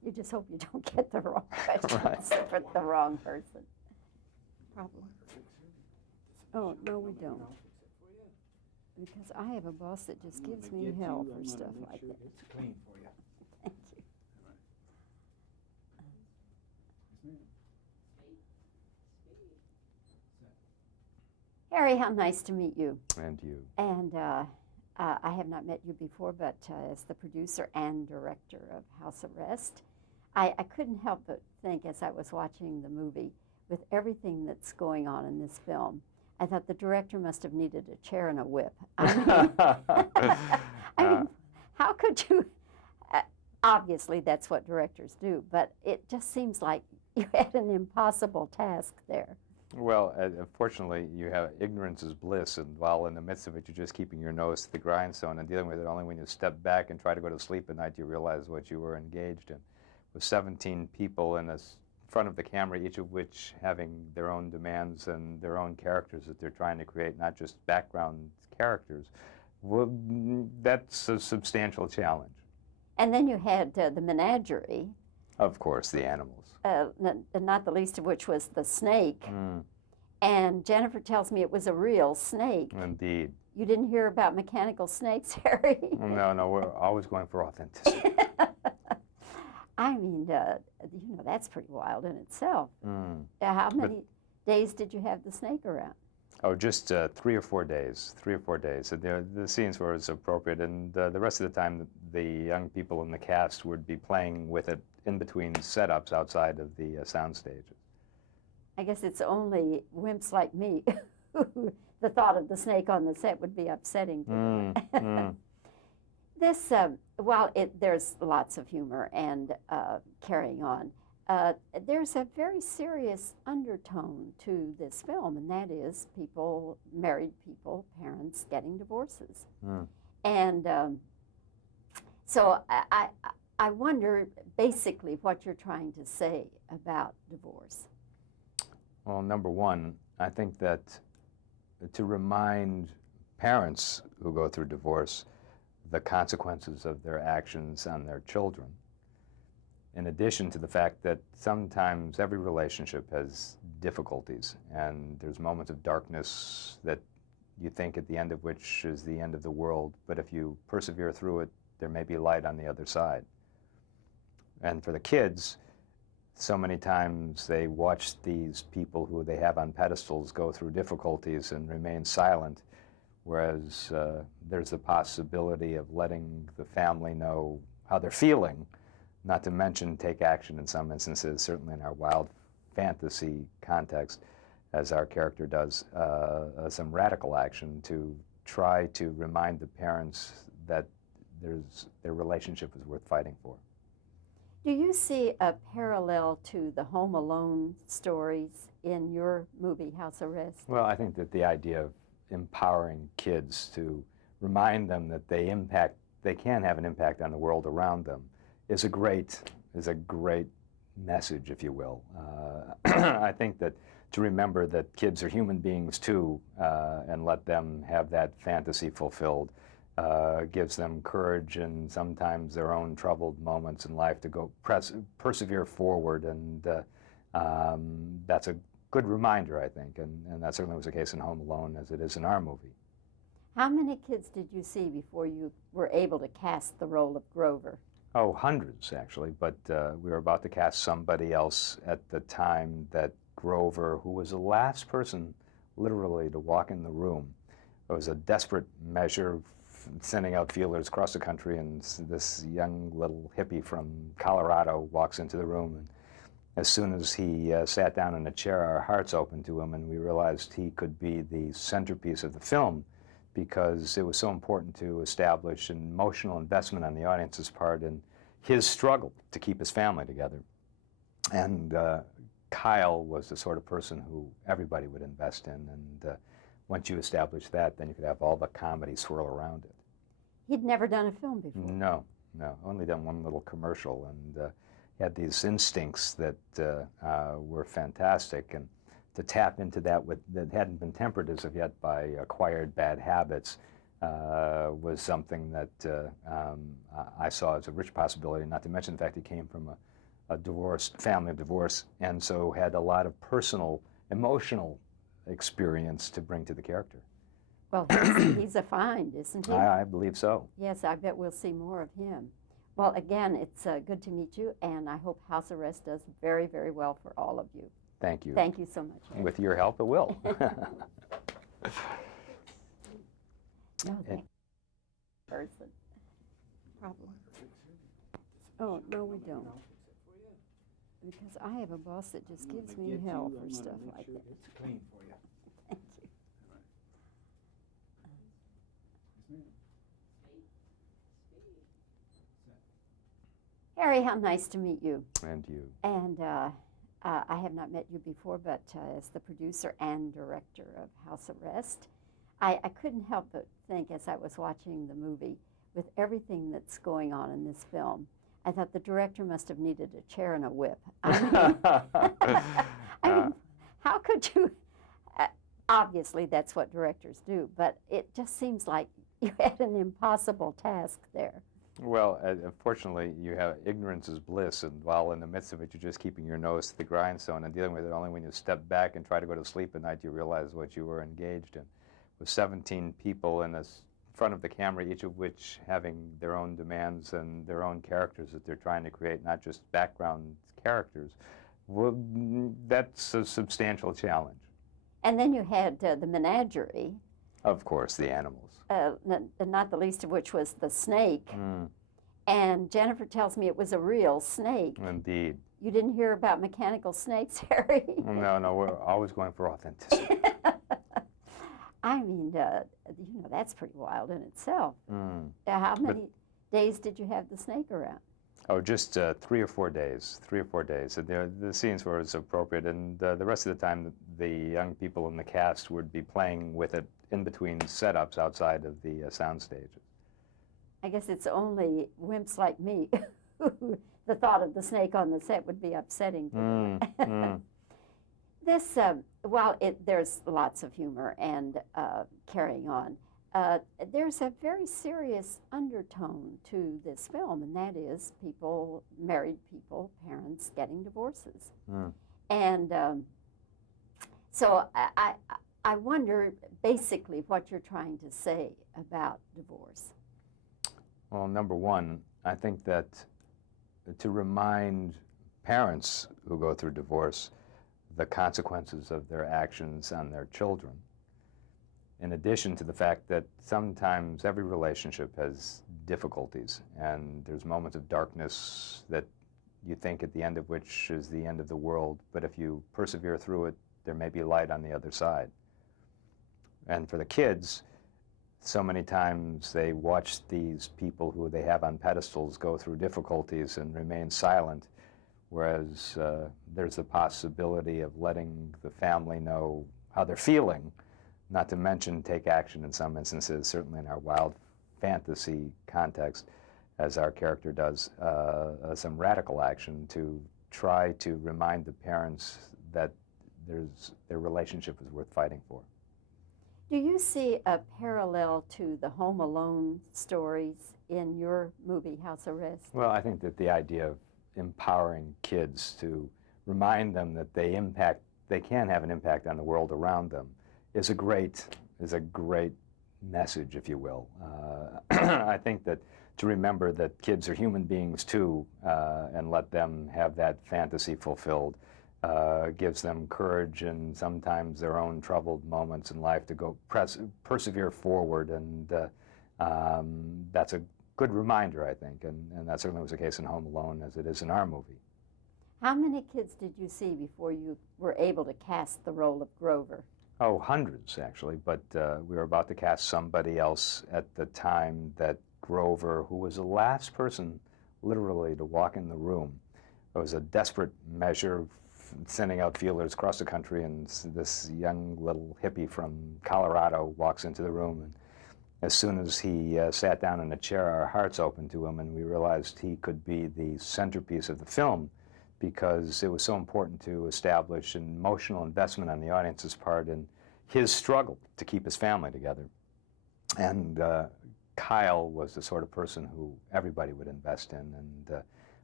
You just hope you don't get the wrong questions Right. for the wrong person. Probably. Oh, no, we don't. Because I have a boss that just gives me hell for stuff like that. It's clean for you. Thank you. Harry, how nice to meet you. And you. And I have not met you before, but as the producer and director of House Arrest, I couldn't help but think as I was watching the movie, with everything that's going on in this film, I thought the director must have needed a chair and a whip. I mean, how could you? Obviously, that's what directors do, but it just seems like you had an impossible task there. Well, fortunately, you have ignorance is bliss, and while in the midst of it, you're just keeping your nose to the grindstone and dealing with it. Only when you step back and try to go to sleep at night, you realize what you were engaged in. With 17 people in front of the camera, each of which having their own demands and their own characters that they're trying to create, not just background characters, well, that's a substantial challenge. And then you had the menagerie. Of course, the animals. Not the least of which was the snake. Mm. And Jennifer tells me it was a real snake. Indeed. You didn't hear about mechanical snakes, Harry? No, we're always going for authenticity. I mean, that's pretty wild in itself. Mm. How many days did you have the snake around? Oh, just 3 or 4 days. 3 or 4 days. And the scenes were as appropriate, and the rest of the time, the young people in the cast would be playing with it in between setups outside of the sound stages. I guess it's only wimps like me who the thought of the snake on the set would be upsetting to them. This, while there's lots of humor and carrying on, there's a very serious undertone to this film, and that is married people, parents getting divorces. Mm. And so I wonder basically what you're trying to say about divorce. Well, number one, I think that to remind parents who go through divorce the consequences of their actions on their children, in addition to the fact that sometimes every relationship has difficulties, and there's moments of darkness that you think at the end of which is the end of the world, but if you persevere through it, there may be light on the other side. And for the kids, so many times they watch these people who they have on pedestals go through difficulties and remain silent, whereas there's the possibility of letting the family know how they're feeling, not to mention take action in some instances, certainly in our wild fantasy context, as our character does, some radical action to try to remind the parents that their relationship is worth fighting for. Do you see a parallel to the Home Alone stories in your movie, House Arrest? Well, I think that the idea of empowering kids to remind them that they can have an impact on the world around them is a great message, if you will. I think that to remember that kids are human beings too, and let them have that fantasy fulfilled, gives them courage and sometimes their own troubled moments in life to go persevere forward, and that's a good reminder, I think, and that certainly was the case in Home Alone as it is in our movie. How many kids did you see before you were able to cast the role of Grover? Oh, hundreds, actually, but we were about to cast somebody else at the time that Grover, who was the last person literally to walk in the room. It was a desperate measure, sending out feelers across the country, and this young little hippie from Colorado walks into the room, and as soon as he sat down in a chair, our hearts opened to him, and we realized he could be the centerpiece of the film, because it was so important to establish an emotional investment on the audience's part in his struggle to keep his family together. And Kyle was the sort of person who everybody would invest in, and once you establish that, then you could have all the comedy swirl around it. He'd never done a film before. No, only done one little commercial, and he had these instincts that were fantastic, and to tap into that that hadn't been tempered as of yet by acquired bad habits was something that I saw as a rich possibility, not to mention the fact he came from a divorced family of divorce, and so had a lot of personal, emotional experience to bring to the character. Well, he's a find, isn't he? I believe so. Yes, I bet we'll see more of him. Well, again, it's good to meet you, and I hope House Arrest does very, very well for all of you. Thank you. Thank you so much. Ed. With your help, it will. No, thank person. Problem. Oh, no, we don't. Because I have a boss that just gives me hell for stuff like that. It's clean for you. Thank you. Harry, how nice to meet you. And you. And I have not met you before, but as the producer and director of House Arrest, I couldn't help but think as I was watching the movie, with everything that's going on in this film, I thought the director must have needed a chair and a whip. I mean, how could you? Obviously, that's what directors do, but it just seems like you had an impossible task there. Well, unfortunately, you have ignorance is bliss, and while in the midst of it, you're just keeping your nose to the grindstone and dealing with it. Only when you step back and try to go to sleep at night, you realize what you were engaged in. With 17 people in the front of the camera, each of which having their own demands and their own characters that they're trying to create, not just background characters, well, that's a substantial challenge. And then you had the menagerie. Of course, the animals. Not the least of which was the snake. Mm. And Jennifer tells me it was a real snake. Indeed. You didn't hear about mechanical snakes, Harry? No, we're always going for authenticity. I mean, that's pretty wild in itself. Mm. How many days did you have the snake around? Oh, just 3 or 4 days. 3 or 4 days. So the scenes were as appropriate, and the rest of the time, the young people in the cast would be playing with it in between setups outside of the sound stages. I guess it's only wimps like me who the thought of the snake on the set would be upsetting to them. This, there's lots of humor and carrying on. There's a very serious undertone to this film, and that is married people, parents getting divorces. Mm. And so I wonder basically what you're trying to say about divorce. Well, number one, I think that to remind parents who go through divorce the consequences of their actions on their children, in addition to the fact that sometimes every relationship has difficulties, and there's moments of darkness that you think at the end of which is the end of the world, but if you persevere through it, there may be light on the other side. And for the kids, so many times they watch these people who they have on pedestals go through difficulties and remain silent, whereas there's the possibility of letting the family know how they're feeling, not to mention take action in some instances, certainly in our wild fantasy context, as our character does, some radical action to try to remind the parents that their relationship is worth fighting for. Do you see a parallel to the Home Alone stories in your movie, House Arrest? Well, I think that the idea of empowering kids to remind them that they can have an impact on the world around them is a great message, if you will. I think that to remember that kids are human beings too, and let them have that fantasy fulfilled, gives them courage and sometimes their own troubled moments in life to go persevere forward, and that's a good reminder, I think, and that certainly was the case in Home Alone as it is in our movie. How many kids did you see before you were able to cast the role of Grover? Oh, hundreds, actually, but we were about to cast somebody else at the time that Grover, who was the last person literally to walk in the room. It was a desperate measure, sending out feelers across the country, and this young little hippie from Colorado walks into the room, and as soon as he sat down in a chair, our hearts opened to him, and we realized he could be the centerpiece of the film, because it was so important to establish an emotional investment on the audience's part in his struggle to keep his family together. And Kyle was the sort of person who everybody would invest in, and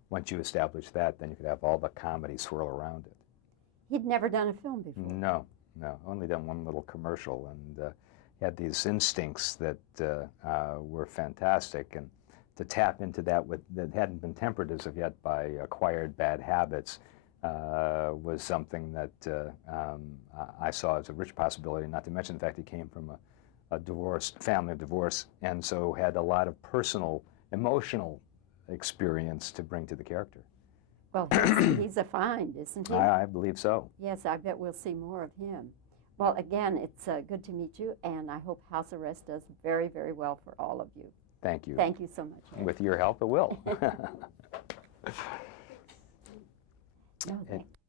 once you establish that, then you could have all the comedy swirl around it. He'd never done a film before. No, only done one little commercial, and he had these instincts that were fantastic, and to tap into that that hadn't been tempered as of yet by acquired bad habits was something that I saw as a rich possibility, not to mention the fact he came from a divorced family of divorce, and so had a lot of personal, emotional experience to bring to the character. Well, he's a find, isn't he? I believe so. Yes, I bet we'll see more of him. Well, again, it's good to meet you, and I hope House Arrest does very, very well for all of you. Thank you. Thank you so much. With your help, it will. No, thank